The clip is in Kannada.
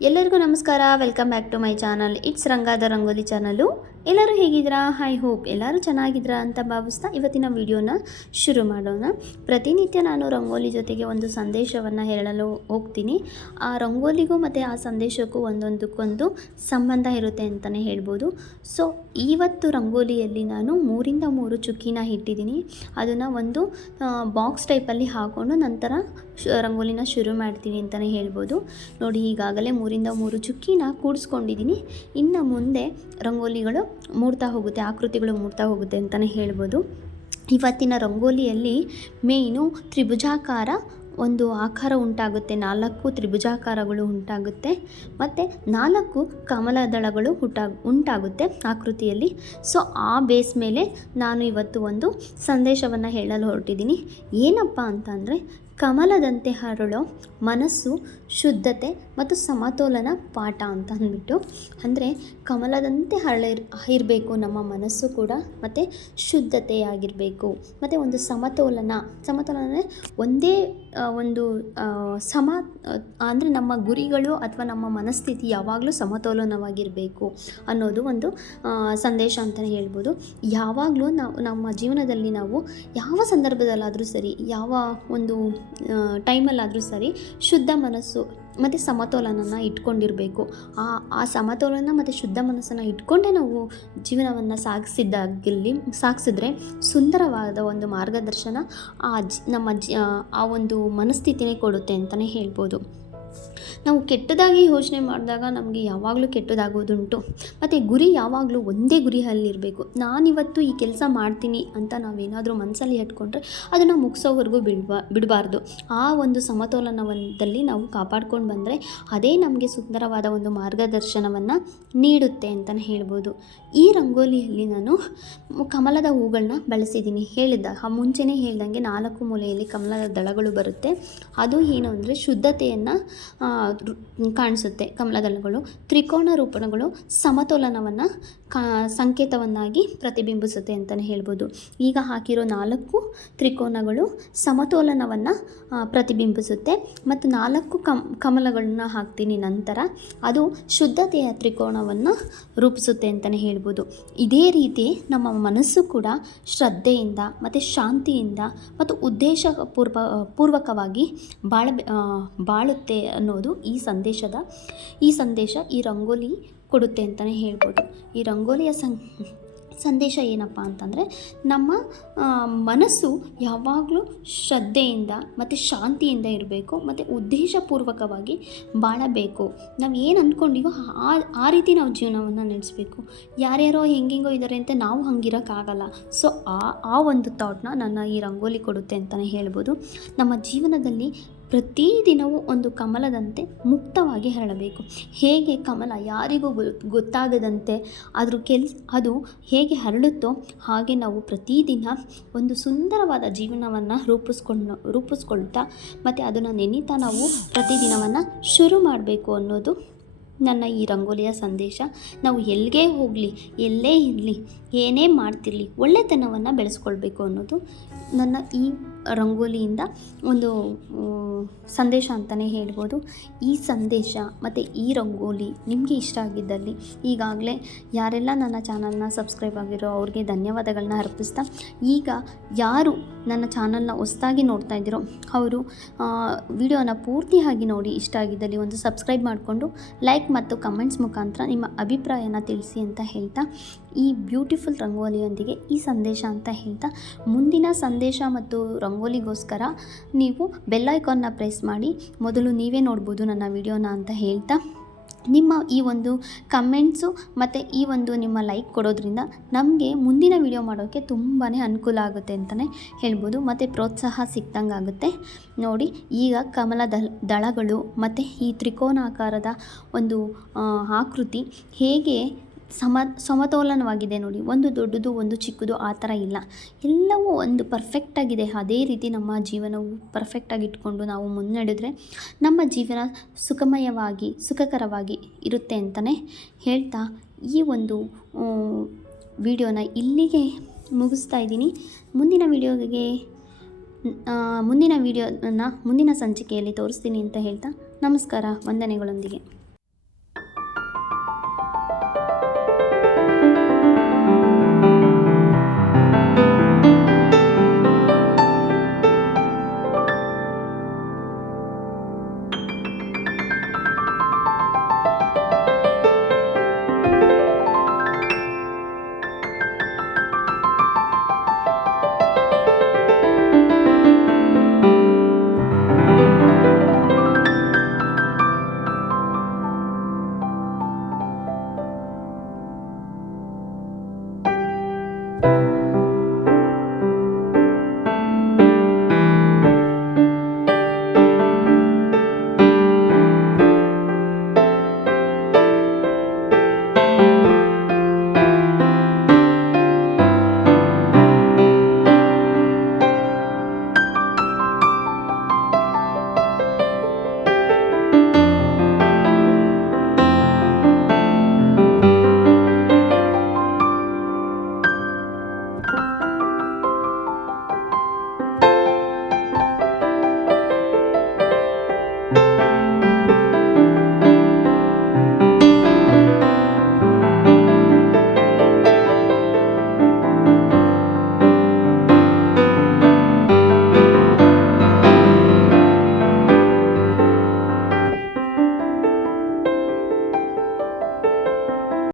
ಎಲ್ಲರಿಗೂ ನಮಸ್ಕಾರ welcome back to my channel it's ರಂಗಾದ rangoli channel ಎಲ್ಲರೂ ಹೇಗಿದ್ದೀರಾ? ಐ ಹೋಪ್ ಎಲ್ಲರೂ ಚೆನ್ನಾಗಿದ್ದೀರಾ ಅಂತ ಭಾವಿಸ್ತಾ ಇವತ್ತಿನ ವಿಡಿಯೋನ ಶುರು ಮಾಡೋಣ. ಪ್ರತಿನಿತ್ಯ ನಾನು ರಂಗೋಲಿ ಜೊತೆಗೆ ಒಂದು ಸಂದೇಶವನ್ನು ಹೇಳಲು ಹೋಗ್ತೀನಿ. ಆ ರಂಗೋಲಿಗೂ ಮತ್ತು ಆ ಸಂದೇಶಕ್ಕೂ ಒಂದೊಂದಕ್ಕೊಂದು ಸಂಬಂಧ ಇರುತ್ತೆ ಅಂತಲೇ ಹೇಳ್ಬೋದು. ಸೊ ಇವತ್ತು ರಂಗೋಲಿಯಲ್ಲಿ ನಾನು ಮೂರಿಂದ ಮೂರು ಚುಕ್ಕಿನ ಇಟ್ಟಿದ್ದೀನಿ. ಅದನ್ನು ಒಂದು ಬಾಕ್ಸ್ ಟೈಪಲ್ಲಿ ಹಾಕ್ಕೊಂಡು ನಂತರ ರಂಗೋಲಿನ ಶುರು ಮಾಡ್ತೀನಿ ಅಂತಲೇ ಹೇಳ್ಬೋದು. ನೋಡಿ, ಈಗಾಗಲೇ ಮೂರಿಂದ ಮೂರು ಚುಕ್ಕಿನ ಕೂಡಿಸ್ಕೊಂಡಿದ್ದೀನಿ. ಇನ್ನು ಮುಂದೆ ರಂಗೋಲಿಗಳು ಮೂಡ್ತಾ ಹೋಗುತ್ತೆ, ಆಕೃತಿಗಳು ಮೂಡ್ತಾ ಹೋಗುತ್ತೆ ಅಂತಲೇ ಹೇಳ್ಬೋದು. ಇವತ್ತಿನ ರಂಗೋಲಿಯಲ್ಲಿ ಮೇಯ್ನು ತ್ರಿಭುಜಾಕಾರ ಒಂದು ಆಕಾರ ಉಂಟಾಗುತ್ತೆ, ನಾಲ್ಕು ತ್ರಿಭುಜಾಕಾರಗಳು ಉಂಟಾಗುತ್ತೆ, ಮತ್ತು ನಾಲ್ಕು ಕಮಲದಳಗಳು ಹುಟ್ಟಾ ಉಂಟಾಗುತ್ತೆ ಆಕೃತಿಯಲ್ಲಿ. ಸೊ, ಆ ಬೇಸ್ ಮೇಲೆ ನಾನು ಇವತ್ತು ಒಂದು ಸಂದೇಶವನ್ನು ಹೇಳಲು ಹೊರಟಿದ್ದೀನಿ. ಏನಪ್ಪ ಅಂತಂದರೆ ಕಮಲದಂತೆ ಹರಳೋ ಮನಸ್ಸು, ಶುದ್ಧತೆ ಮತ್ತು ಸಮತೋಲನ ಪಾಠ ಅಂತ ಅಂದ್ಬಿಟ್ಟು. ಅಂದರೆ ಕಮಲದಂತೆ ಹರಳ ಇರಬೇಕು ನಮ್ಮ ಮನಸ್ಸು ಕೂಡ, ಮತ್ತು ಶುದ್ಧತೆಯಾಗಿರಬೇಕು ಮತ್ತು ಒಂದು ಸಮತೋಲನ. ಸಮತೋಲನ ಅಂದರೆ ಒಂದೇ ಒಂದು ಸಮ, ಅಂದರೆ ನಮ್ಮ ಗುರಿಗಳು ಅಥವಾ ನಮ್ಮ ಮನಸ್ಥಿತಿ ಯಾವಾಗಲೂ ಸಮತೋಲನವಾಗಿರಬೇಕು ಅನ್ನೋದು ಒಂದು ಸಂದೇಶ ಅಂತಲೇ ಹೇಳ್ಬೋದು. ಯಾವಾಗಲೂ ನಾವು, ನಮ್ಮ ಜೀವನದಲ್ಲಿ ನಾವು ಯಾವ ಸಂದರ್ಭದಲ್ಲಾದರೂ ಸರಿ, ಯಾವ ಒಂದು ಟೈಮಲ್ಲಾದರೂ ಸರಿ ಶುದ್ಧ ಮನಸ್ಸು ಮತ್ತು ಸಮತೋಲನನ ಇಟ್ಕೊಂಡಿರಬೇಕು. ಆ ಆ ಸಮತೋಲನ ಮತ್ತು ಶುದ್ಧ ಮನಸ್ಸನ್ನು ಇಟ್ಕೊಂಡೇ ನಾವು ಜೀವನವನ್ನು ಸಾಗಿಸಿದ್ದಾಗಿರಲಿ ಸಾಗಿಸಿದ್ರೆ ಸುಂದರವಾದ ಒಂದು ಮಾರ್ಗದರ್ಶನ ಆ ನಮ್ಮ ಆ ಒಂದು ಮನಸ್ಥಿತಿನೇ ಕೊಡುತ್ತೆ ಅಂತಲೇ ಹೇಳ್ಬೋದು. ನಾವು ಕೆಟ್ಟದಾಗಿ ಯೋಚನೆ ಮಾಡಿದಾಗ ನಮಗೆ ಯಾವಾಗಲೂ ಕೆಟ್ಟದಾಗೋದುಂಟು. ಮತ್ತು ಗುರಿ ಯಾವಾಗಲೂ ಒಂದೇ ಗುರಿಯಲ್ಲಿರಬೇಕು. ನಾನಿವತ್ತು ಈ ಕೆಲಸ ಮಾಡ್ತೀನಿ ಅಂತ ನಾವೇನಾದರೂ ಮನಸ್ಸಲ್ಲಿ ಇಟ್ಕೊಂಡ್ರೆ ಅದನ್ನು ಮುಗಿಸೋವರೆಗೂ ಬಿಡ್ಬಾ, ಬಿಡಬಾರ್ದು. ಆ ಒಂದು ಸಮತೋಲನದಲ್ಲಿ ನಾವು ಕಾಪಾಡ್ಕೊಂಡು ಬಂದರೆ ಅದೇ ನಮಗೆ ಸುಂದರವಾದ ಒಂದು ಮಾರ್ಗದರ್ಶನವನ್ನು ನೀಡುತ್ತೆ ಅಂತಲೇ ಹೇಳ್ಬೋದು. ಈ ರಂಗೋಲಿಯಲ್ಲಿ ನಾನು ಕಮಲದ ಹೂಗಳನ್ನ ಬಳಸಿದ್ದೀನಿ. ಹೇಳಿದ್ದ ಆ ಮುಂಚೆನೇ ಹೇಳ್ದಂಗೆ ನಾಲ್ಕು ಮೂಲೆಯಲ್ಲಿ ಕಮಲದ ದಳಗಳು ಬರುತ್ತೆ. ಅದು ಏನು ಅಂದರೆ ಶುದ್ಧತೆಯನ್ನು ಕಾಣಿಸುತ್ತೆ. ಕಮಲದಳಗಳು ತ್ರಿಕೋನ ರೂಪಣಗಳು ಸಮತೋಲನವನ್ನು ಕಾ, ಸಂಕೇತವನ್ನಾಗಿ ಪ್ರತಿಬಿಂಬಿಸುತ್ತೆ ಅಂತಲೇ ಹೇಳ್ಬೋದು. ಈಗ ಹಾಕಿರೋ ನಾಲ್ಕು ತ್ರಿಕೋನಗಳು ಸಮತೋಲನವನ್ನು ಪ್ರತಿಬಿಂಬಿಸುತ್ತೆ. ಮತ್ತು ನಾಲ್ಕು ಕಮ್, ಕಮಲಗಳನ್ನ ಹಾಕ್ತೀನಿ ನಂತರ ಅದು ಶುದ್ಧತೆಯ ತ್ರಿಕೋನವನ್ನು ರೂಪಿಸುತ್ತೆ ಅಂತಲೇ ಹೇಳ್ಬೋದು. ಇದೇ ರೀತಿ ನಮ್ಮ ಮನಸ್ಸು ಕೂಡ ಶ್ರದ್ಧೆಯಿಂದ ಮತ್ತು ಶಾಂತಿಯಿಂದ ಮತ್ತು ಉದ್ದೇಶ ಪೂರ್ವ ಪೂರ್ವಕವಾಗಿ ಬಾಳ ಬಾಳುತ್ತೆ ಅನ್ನೋದು ಈ ಸಂದೇಶದ, ಈ ಸಂದೇಶ, ಈ ರಂಗೋಲಿ ಕೊಡುತ್ತೆ ಅಂತಲೇ ಹೇಳ್ಬೋದು. ಈ ರಂಗೋಲಿಯ ಸಂ, ಸಂದೇಶ ಏನಪ್ಪ ಅಂತಂದರೆ, ನಮ್ಮ ಮನಸ್ಸು ಯಾವಾಗಲೂ ಶ್ರದ್ಧೆಯಿಂದ ಮತ್ತು ಶಾಂತಿಯಿಂದ ಇರಬೇಕು, ಮತ್ತು ಉದ್ದೇಶಪೂರ್ವಕವಾಗಿ ಬಾಳಬೇಕು. ನಾವು ಏನು ಅಂದ್ಕೊಂಡಿವೋ ಆ ಆ ರೀತಿ ನಾವು ಜೀವನವನ್ನು ನಡೆಸಬೇಕು. ಯಾರ್ಯಾರೋ ಹೆಂಗೆಂಗೋ ಇದ್ದಾರೆ ಅಂತ ನಾವು ಹಂಗಿರೋಕ್ಕಾಗಲ್ಲ. ಸೊ, ಆ ಆ ಒಂದು ಥಾಟ್ನ ನನ್ನ ಈ ರಂಗೋಲಿ ಕೊಡುತ್ತೆ ಅಂತಲೇ ಹೇಳ್ಬೋದು. ನಮ್ಮ ಜೀವನದಲ್ಲಿ ಪ್ರತಿದಿನವೂ ಒಂದು ಕಮಲದಂತೆ ಮುಕ್ತವಾಗಿ ಹರಡಬೇಕು ಹೇಗೆ ಕಮಲ ಯಾರಿಗೂ ಗೊತ್ತಾಗದಂತೆ ಅದ್ರ ಕೆಲ್, ಅದು ಹೇಗೆ ಹರಡುತ್ತೋ ಹಾಗೆ ನಾವು ಪ್ರತಿದಿನ ಒಂದು ಸುಂದರವಾದ ಜೀವನವನ್ನು ರೂಪಿಸ್ಕೊಂಡು, ರೂಪಿಸ್ಕೊಳ್ತಾ ಮತ್ತು ಅದನ್ನು ನೆನೀತಾ ನಾವು ಪ್ರತಿದಿನವನ್ನು ಶುರು ಮಾಡಬೇಕು ಅನ್ನೋದು ನನ್ನ ಈ ರಂಗೋಲಿಯ ಸಂದೇಶ. ನಾವು ಎಲ್ಲಿಗೆ ಹೋಗಲಿ, ಎಲ್ಲೇ ಇರಲಿ, ಏನೇ ಮಾಡ್ತಿರಲಿ, ಒಳ್ಳೆತನವನ್ನು ಬೆಳೆಸ್ಕೊಳ್ಬೇಕು ಅನ್ನೋದು ನನ್ನ ಈ ರಂಗೋಲಿಯಿಂದ ಒಂದು ಸಂದೇಶ ಅಂತಲೇ ಹೇಳ್ಬೋದು. ಈ ಸಂದೇಶ ಮತ್ತು ಈ ರಂಗೋಲಿ ನಿಮಗೆ ಇಷ್ಟ ಆಗಿದ್ದಲ್ಲಿ ಈಗಾಗಲೇ ಯಾರೆಲ್ಲ ನನ್ನ ಚಾನಲ್ನ ಸಬ್ಸ್ಕ್ರೈಬ್ ಆಗಿರೋ ಅವ್ರಿಗೆ ಧನ್ಯವಾದಗಳನ್ನ ಅರ್ಪಿಸ್ತಾ, ಈಗ ಯಾರು ನನ್ನ ಚಾನಲ್ನ ಹೊಸ್ದಾಗಿ ನೋಡ್ತಾ ಇದ್ದೀರೋ ಅವರು ವಿಡಿಯೋನ ಪೂರ್ತಿಯಾಗಿ ನೋಡಿ ಇಷ್ಟ ಆಗಿದ್ದಲ್ಲಿ ಒಂದು ಸಬ್ಸ್ಕ್ರೈಬ್ ಮಾಡಿಕೊಂಡು ಲೈಕ್ ಮತ್ತು ಕಮೆಂಟ್ಸ್ ಮುಖಾಂತರ ನಿಮ್ಮ ಅಭಿಪ್ರಾಯನ ತಿಳಿಸಿ ಅಂತ ಹೇಳ್ತಾ, ಈ ಬ್ಯೂಟಿಫುಲ್ ರಂಗೋಲಿಯೊಂದಿಗೆ ಈ ಸಂದೇಶ ಅಂತ ಹೇಳ್ತಾ, ಮುಂದಿನ ಸಂದೇಶ ಮತ್ತು ರಂಗೋಲಿಗೋಸ್ಕರ ನೀವು ಬೆಲ್ ಐಕಾನ್ನ ಪ್ರೆಸ್ ಮಾಡಿ, ಮೊದಲು ನೀವೇ ನೋಡ್ಬೋದು ನನ್ನ ವಿಡಿಯೋನ ಅಂತ ಹೇಳ್ತಾ. ನಿಮ್ಮ ಈ ಒಂದು ಕಮೆಂಟ್ಸು ಮತ್ತು ಈ ಒಂದು ನಿಮ್ಮ ಲೈಕ್ ಕೊಡೋದ್ರಿಂದ ನಮಗೆ ಮುಂದಿನ ವಿಡಿಯೋ ಮಾಡೋಕ್ಕೆ ತುಂಬಾ ಅನುಕೂಲ ಆಗುತ್ತೆ ಅಂತಲೇ ಹೇಳ್ಬೋದು. ಮತ್ತು ಪ್ರೋತ್ಸಾಹ ಸಿಕ್ದಂಗೆ ಆಗುತ್ತೆ. ನೋಡಿ, ಈಗ ಕಮಲ ದಳ, ದಳಗಳು ಮತ್ತು ಈ ತ್ರಿಕೋನಾಕಾರದ ಒಂದು ಆಕೃತಿ ಹೇಗೆ ಸಮ, ಸಮತೋಲನವಾಗಿದೆ ನೋಡಿ. ಒಂದು ದೊಡ್ಡದು, ಒಂದು ಚಿಕ್ಕದು ಆ ಥರ ಇಲ್ಲ. ಎಲ್ಲವೂ ಒಂದು ಪರ್ಫೆಕ್ಟಾಗಿದೆ ಅದೇ ರೀತಿ ನಮ್ಮ ಜೀವನವು ಪರ್ಫೆಕ್ಟಾಗಿ ಇಟ್ಕೊಂಡು ನಾವು ಮುನ್ನಡೆದ್ರೆ ನಮ್ಮ ಜೀವನ ಸುಖಮಯವಾಗಿ, ಸುಖಕರವಾಗಿ ಇರುತ್ತೆ ಅಂತಲೇ ಹೇಳ್ತಾ ಈ ಒಂದು ವಿಡಿಯೋನ ಇಲ್ಲಿಗೆ ಮುಗಿಸ್ತಾ ಇದ್ದೀನಿ. ಮುಂದಿನ ವಿಡಿಯೋಗೆ ಮುಂದಿನ ವಿಡಿಯೋನ ಮುಂದಿನ ಸಂಚಿಕೆಯಲ್ಲಿ ತೋರಿಸ್ತೀನಿ ಅಂತ ಹೇಳ್ತಾ ನಮಸ್ಕಾರ, ವಂದನೆಗಳೊಂದಿಗೆ.